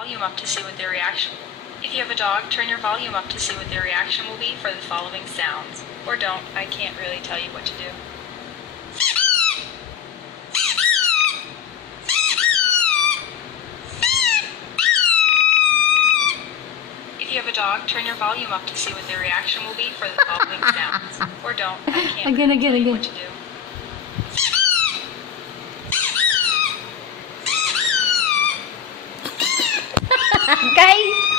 Volume up to see what their reaction. If you have a dog, turn your volume up to see what their reaction will be for the following sounds. Or don't, I can't really tell you what to do. If you have a dog, turn your volume up to see what their reaction will be for the following sounds. Or don't, I can't Again, really again, tell you again. what to do. Guys!